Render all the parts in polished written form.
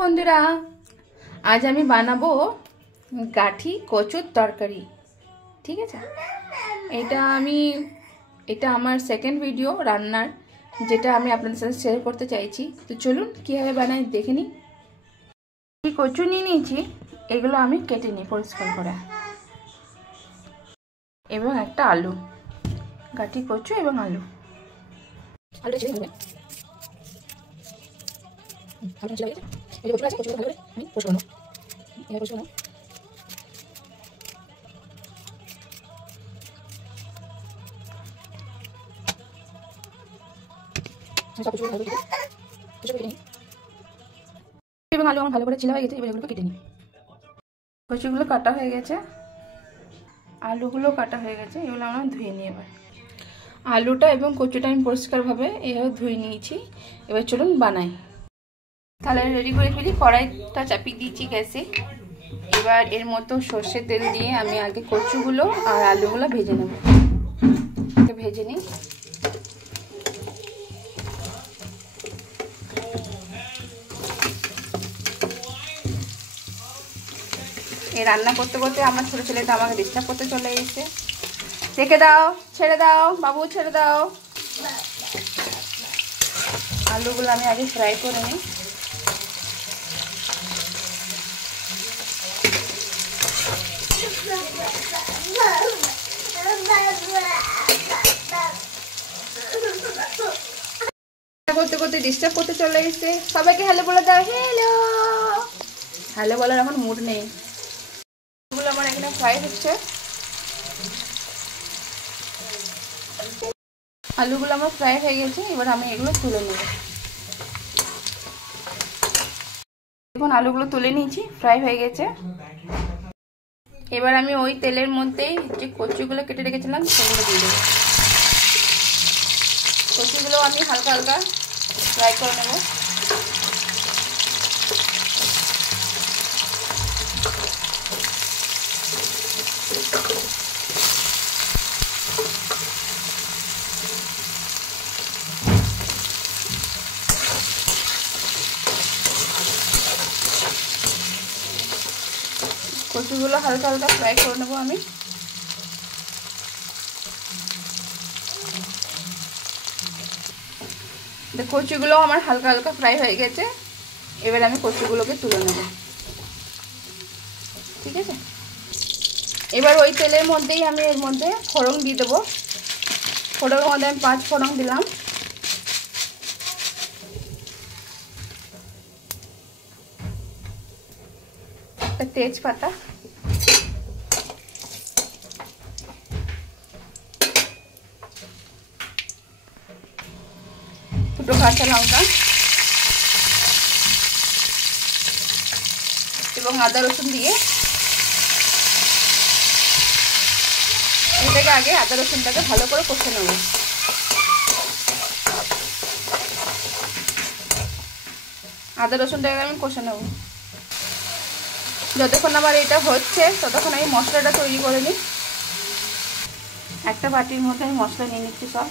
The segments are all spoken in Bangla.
বন্ধুরা, আজ আমি বানাবো গাঠি কচুর তরকারি। ঠিক আছে, এটা আমার সেকেন্ড ভিডিও রান্নার, যেটা আমি আপনাদের সাথে শেয়ার করতে চাইছি। তো চলুন কীভাবে বানাই দেখে নিই। কচু নিয়ে নিয়েছি, এগুলো আমি কেটে নিই পরিষ্কার করে, এবং একটা আলু, গাঠি কচু এবং আলু। আলু ছেড়ে দেবেন। আলু ছেড়ে দিয়েছে, এই যে কচু আছে, কচুগুলো ভালো করে আমি পোষ করব। এবার পোষ করব। সব কচুগুলো ভালো করে কেটে নিই। এবং আলু আমার ভালো করে ছিলা হয়ে গেছে, এবার এগুলো কেটে নিই। কচুগুলো কাটা হয়ে গেছে, আলুগুলো কাটা হয়ে গেছে, এগুলো আমরা ধুয়ে নিই। এবার আলুটা এবং কচুটা আমি পরিষ্কারভাবে এইভাবে ধুয়ে নিয়েছি। এবার চলুন বানাই। তাহলে রেডি করে ফেলি। কড়াইটা চাপিয়ে দিয়েছি গ্যাসে। এবার এর মতো সর্ষের তেল দিয়ে আমি আগে কচুগুলো আর আলুগুলো ভেজে নেব। ভেজে নিই। এই রান্না করতে করতে আমার ছোটো ছেলেটা আমাকে ডিস্টার্ব করতে চলে এসেছে। রেখে দাও, ছেড়ে দাও বাবু, ছেড়ে দাও। আলুগুলো আমি আগে ফ্রাই করে নিই। করতে করতে ডিস্টার্ব করতে চলে এসেছে। সবাইকে হ্যালো বলে দাও। হ্যালো, হ্যালো বলার এখন মুড নেই। এগুলো আমার এখানে ফ্রাই হচ্ছে। আলুগুলো আমার ফ্রাই হয়ে গেছে, এবার আমি এগুলো তুলে নেব। দেখুন আলুগুলো তুলে নিয়েছি, ফ্রাই হয়ে গেছে। এবার আমি ওই তেলের মধ্যেই যে কচুগুলো কেটে রেখেছিলাম সেগুলো দিয়ে দেবো। কচুগুলো আমি হালকা হালকা ফ্রাই করে নেব। কচুগুলো হালকা হালকা ফ্রাই করে নেব আমি। কচুগুলো আমার হালকা হালকা ফ্রাই হয়ে গেছে। এবার আমি কচুগুলোকে তুলে নেব। ঠিক আছে, এবার ওই তেলের মধ্যেই আমি এর মধ্যে ফোড়ন দিয়ে দেবো। ফোড়নের মধ্যে আমি 5 ফোড়ন দিলাম। একটা তেজপাতা, দুটো কাঁচা লঙ্কা এবং আদা রসুন দিয়ে এটাকে আগে আদা রসুনটাকে ভালো করে কষে নেব। আদা রসুনটাকে আমি কষে নেব। যতক্ষণ আমার এটা হচ্ছে ততক্ষণ আমি মশলাটা তৈরি করে নিই। একটা বাটির মধ্যে আমি মশলা নিয়ে নিচ্ছি। সব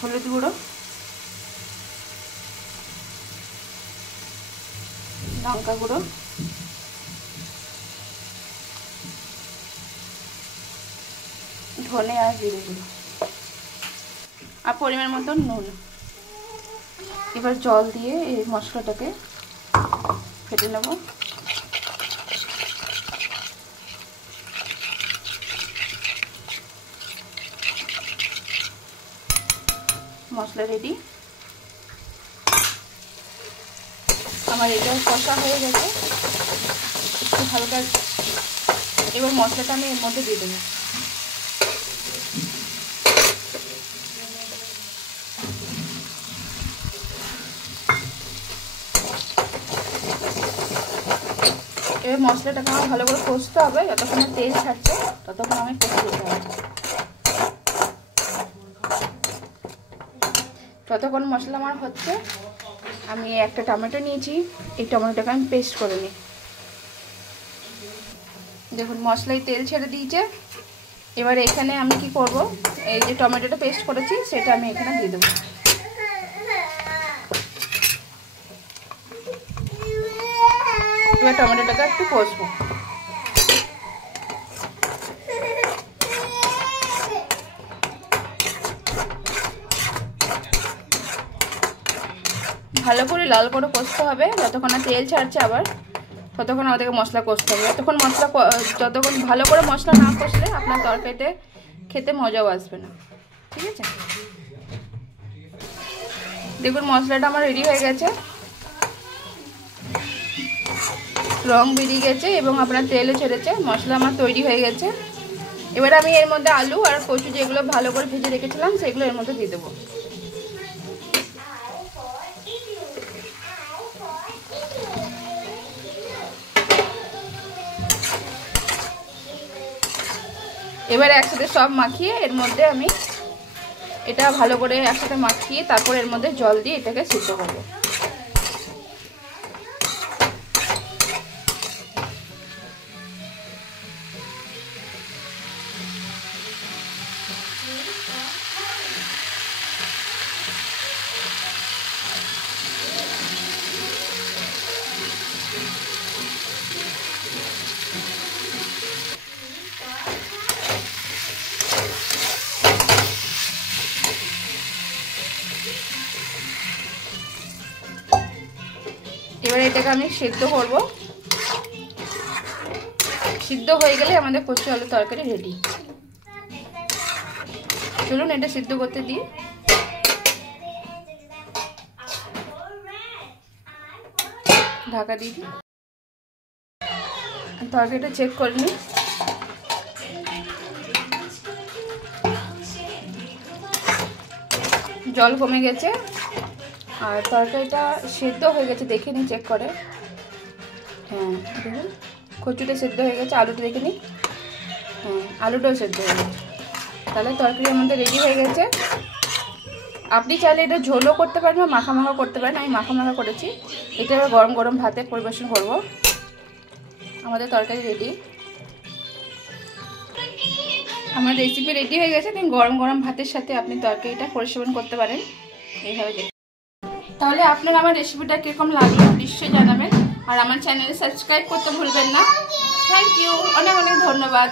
হলুদ গুঁড়ো, লঙ্কা গুঁড়ো, ধনে আর জিরে গুঁড়ো, আর পরিমাণ মতো নুন। এবার জল দিয়ে এই মশলাটাকে ফেটে নেব। মশলা রেডি। আমার এটা কষা হয়ে গেছে একটু হালকা। এবার মশলাটা আমি এর মধ্যে দিয়ে দেবো। এবার মশলাটাকে আমার ভালো করে কষতে হবে। যতক্ষণ তেল ছাড়ছে ততক্ষণ আমি কষে দিতে হবে। যতক্ষণ মশলা আমার হচ্ছে, আমি একটা টমেটো নিয়েছি, এই টমেটোটাকে আমি পেস্ট করে নিই। দেখুন মশলায় তেল ছেড়ে দিয়েছে। এবার এখানে আমি কি করব, এই যে টমেটোটা পেস্ট করেছি সেটা আমি এখানে দিয়ে দেবো। এবার টমেটোটাকে একটু কষবো। ভালো করে লাল করে কষতে হবে, যতক্ষণ না তেল ছাড়ছে আবার ততক্ষণ আমাদেরকে মশলা কষতে হবে। যতক্ষণ ভালো করে মশলা না কষলে আপনার তরকারিতে খেতে মজাও আসবে না। ঠিক আছে, দেখুন মশলাটা আমার রেডি হয়ে গেছে, রং বেরিয়ে গেছে এবং আপনার তেলও ছেড়েছে, মশলা আমার তৈরি হয়ে গেছে। এবার আমি এর মধ্যে আলু আর কচু যেগুলো ভালো করে ভেজে রেখেছিলাম সেগুলো এর মধ্যে দিয়ে দেবো। এবার একসাথে সব মাখিয়ে এর মধ্যে আমি এটা ভালো করে একসাথে মাখিয়ে তারপর এর মধ্যে জল দিয়ে এটাকে সিদ্ধ করব। এবারে এটাকে আমি সিদ্ধ করব, সিদ্ধ হয়ে গেলে আমাদের কচু আলু তরকারি রেডি। চলুন এটা সিদ্ধ করতে দিই। ঢাকা দিয়ে দিই, তরকারিটা চেক করে নিই। জল কমে গেছে আর তরকারিটা সিদ্ধ হয়ে গেছে, দেখে নিই চেক করে। হ্যাঁ দেখুন কচুটা সিদ্ধ হয়ে গেছে, আলুটা দেখে নিই। হ্যাঁ আলুটাও সিদ্ধ হয়ে গেছে, তাহলে তরকারি আমাদের রেডি হয়ে গেছে। আপনি চাইলে এটা ঝোলও করতে পারেন বা মাখা মাখা করতে পারেন, আমি মাখা মাখা করেছি। এটা এবার গরম গরম ভাতে পরিবেশন করব। আমাদের তরকারি রেডি, আমার রেসিপি রেডি হয়ে গেছে। আপনি গরম গরম ভাতের সাথে আপনি তরকারিটা পরিবেশন করতে পারেন এইভাবে। তাহলে আপনার আমার রেসিপিটা কীরকম লাগলো নিশ্চয়ই জানাবেন, আর আমার চ্যানেলে সাবস্ক্রাইব করতে ভুলবেন না। থ্যাংক ইউ, অনেক অনেক ধন্যবাদ।